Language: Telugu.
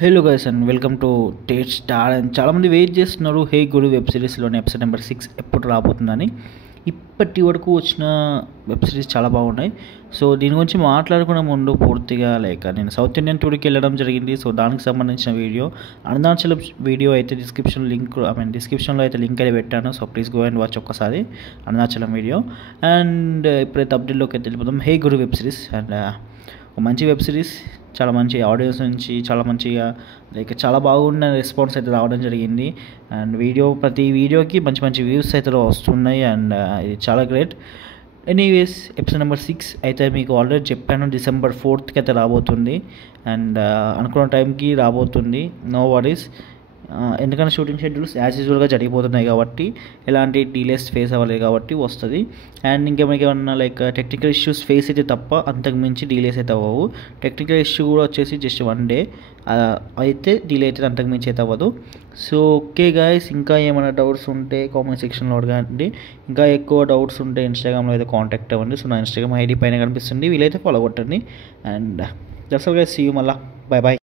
Hello guys and welcome to Tate star. And చాలామంది వెయిట్ చేస్తున్నారు హే గురు వెబ్ సిరీస్లోని ఎపిసోడ్ నెంబర్ 6 ఎప్పుడు రాబోతుందని. ఇప్పటి వరకు వచ్చిన వెబ్ సిరీస్ చాలా బాగున్నాయి. సో దీని గురించి మాట్లాడుకునే ముందు పూర్తిగా నేను సౌత్ ఇండియన్ టూర్కి వెళ్ళడం జరిగింది. సో దానికి సంబంధించిన వీడియో అరుణాచలం వీడియో అయితే డిస్క్రిప్షన్లో అయితే లింక్ అయితే పెట్టాను. So please go and watch ఒక్కసారి అరుణాచలం వీడియో. అండ్ ఇప్పుడైతే అప్డేట్లోకి అయితే వెళ్ళిపోతాం. హే గురు వెబ్ సిరీస్ అండ్ ఒక మంచి వెబ్ సిరీస్, చాలా మంచి ఆడియన్స్ నుంచి చాలా మంచిగా చాలా బాగున్న రెస్పాన్స్ అయితే రావడం జరిగింది. అండ్ ప్రతి వీడియోకి మంచి మంచి వ్యూస్ అయితే వస్తున్నాయి. అండ్ ఇది చాలా గ్రేట్. ఎనీవేస్ ఎపిసోడ్ నెంబర్ 6 అయితే మీకు ఆల్రెడీ చెప్పాను, December 4th అయితే రాబోతుంది. అండ్ అనుకున్న టైంకి రాబోతుంది. నో వరీస్, ఎందుకంటే షూటింగ్ షెడ్యూల్స్ యాజ్ యూజువల్గా జరిగిపోతున్నాయి కాబట్టి ఎలాంటి డీలేస్ ఫేస్ అవ్వలేదు కాబట్టి వస్తుంది. అండ్ ఇంకేమైనా టెక్నికల్ ఇష్యూస్ ఫేస్ అయితే తప్ప అంతకుమించి డీలేస్ అయితే అవ్వవు. టెక్నికల్ ఇష్యూ కూడా వచ్చేసి జస్ట్ 1 day అయితే డీలే అయితే అంతకుమించి అయితే అవ్వదు. సో ఓకే గాయస్, ఇంకా ఏమైనా డౌట్స్ ఉంటే కామెంట్ సెక్షన్లో అడగండి. ఇంకా ఎక్కువ డౌట్స్ ఉంటే ఇన్స్టాగ్రామ్లో అయితే కాంటాక్ట్ అవ్వండి. సో నా ఇన్స్టాగ్రామ్ ఐడి పైన కనిపిస్తుంది, వీలైతే ఫాలో కొట్టండి. And that's all guys, see you. మళ్ళీ బాయ్ బాయ్.